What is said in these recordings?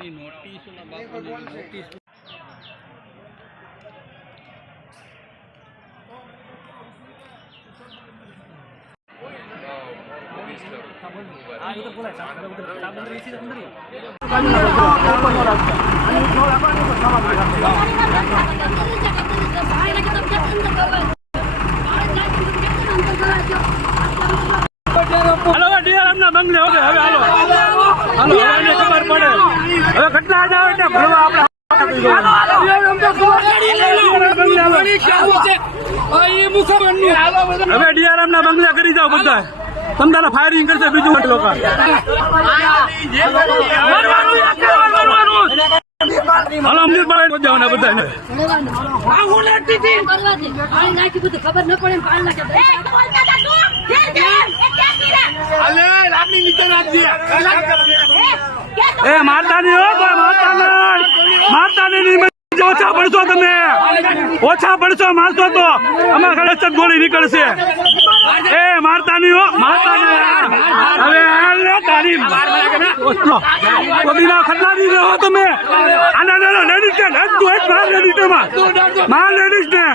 notice notice બંગલે હવે હાલો હાલો એને ખબર પડે હવે કેટલા જ આવે એટલે ભરવા આપણે હવે ડીઆરએમ ના બંગલા કરી જાવ બધા તમને ફાયરિંગ કરશે બીજું લોકો હાલો અમજદ બાળા જવાના બધાને ખબર ન પડે એ મારતા નહીં હો મારતા નહીં ઓછા પડશો તમે ઓછા પડશો મારશો તો અમારા ઘરે ગોળી નીકળશે એ મારતા નહીં હો મારતા નહીં હવે તારીફ ખતલારી રહો તમે આના લેડીઝ ને લેડીઝ માં લેડીઝ ને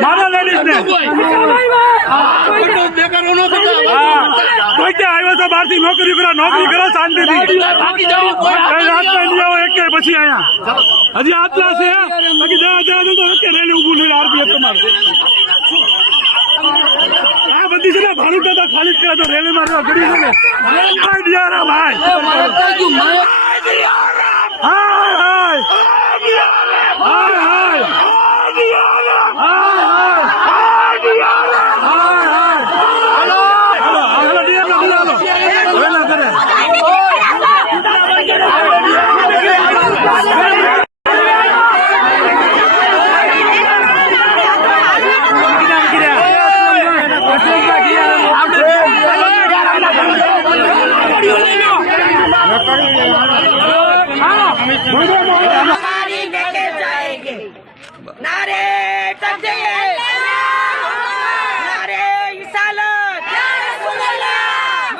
મારા લેડીઝ ને કોઈ ક્યાં આવ્યો છો બહાર થી નોકરી કરો શાંતિથી પછી અહીંયા હજી આટલા છે બાકી રેલી ઉભું નહીં આરપીએફ તમારે આ બધી છે ને ભાડું કરતા ખાલી કરે તો રેલી માં ઘડી છે ને ભાઈ હાય હાય હાય હાય